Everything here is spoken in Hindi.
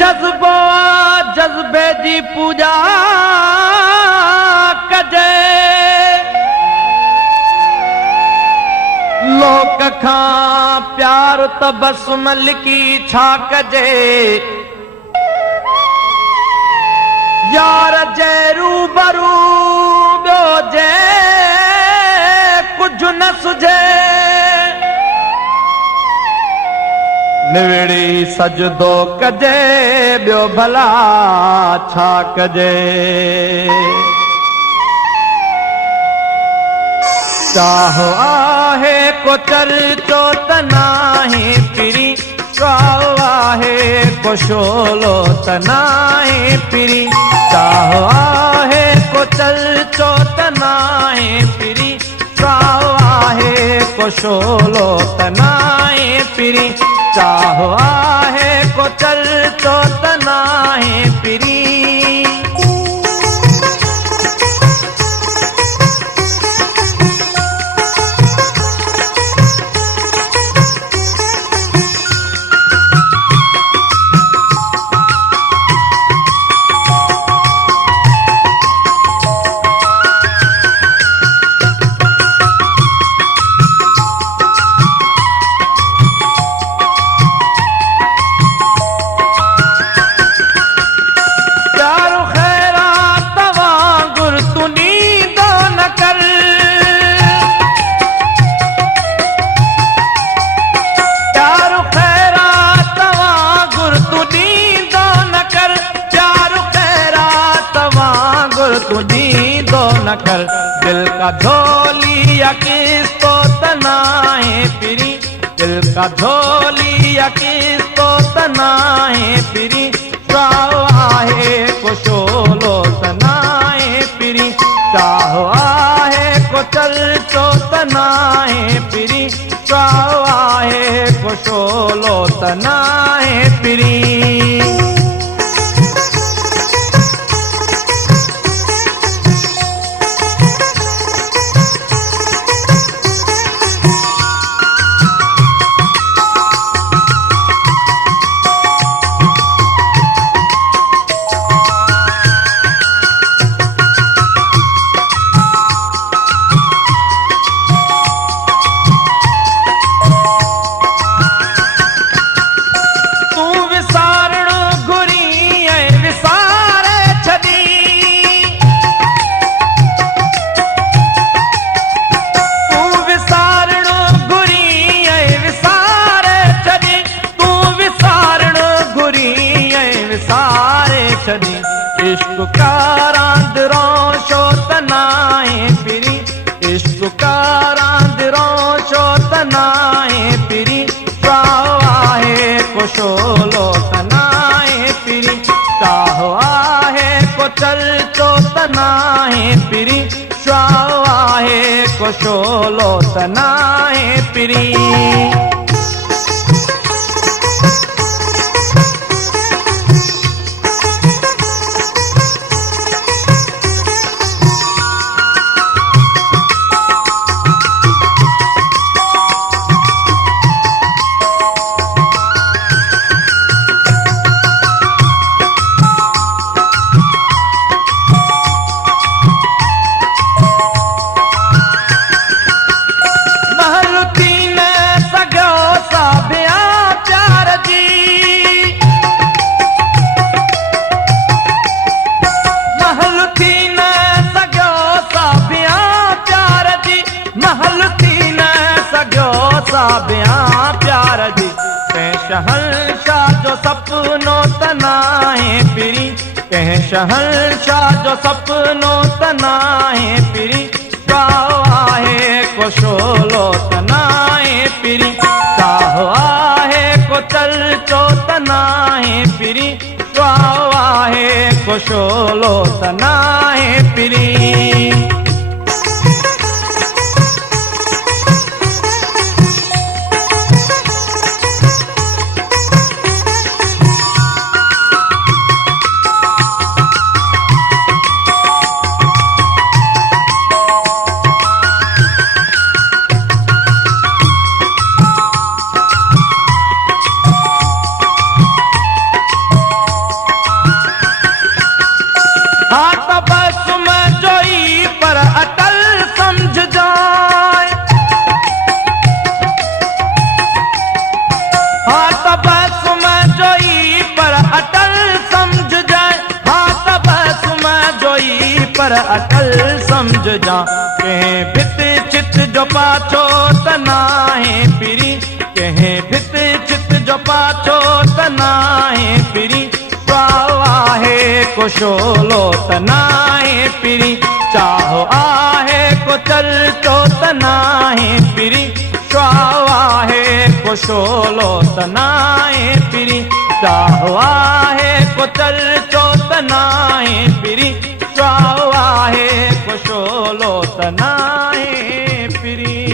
जज़्बो जज़्बे जी पूजा कजे लोक खां प्यार त बस मलिकी छा कजे यार जे रूबरू ॿियो जे कुझु न सुझे निविड़ी सजदो कजे ॿियो भला छा कजे चाहो आहे को चर्चो त नाहे पिरी चाहो आहे को शोलो त नाहे पिरी चाहो आहे को चर्चो त नाहे पिरी चाहो आहे को शोलो त नाहे पिरी चाहो आहे को चर्चो त नाहे पिरी न कर दिल का झोलिया किस्तो तनाए पिरी दिल का झोलिया किस्तो तनाए पिरी चाहो आहे को शोलो तनाए पिरी चाहो आहे को चर्चो तनाए पिरी चाहो आहे को शोलो तनाए पिरी इश्क का रांदरो शो तनाए पिरी इश्क का रांदरो शो तनाए पिरी चाहो आहे को शोलो तनाए पिरी चाहो आहे को चर्चो तनाए पिरी चाहो आहे को शोलो तनाए पिरी प्यार जी कंहिं शहंशाह जो सपनो तनाए पिरी कंहिं शहंशाह जो सपनो तनाए पिरी चाहो आहे को शोलो तनाए पिरी चाहो आहे को चर्चो तनाए पिरी चाहो आहे को शोलो तनाए पिरी जा कहीं भित चित जो पाछो तनाहे पिरी कहीं भित चित जो पाछो तनाहे पिरी आहे को शोलो तनाहे पिरी चाहो आहे को चल तो तनाहे पिरी आहे को शोलो तनाहे पिरी चाहो आहे को चल तो तनाहे पिरी आहे को शोलो तनाहे पिरी।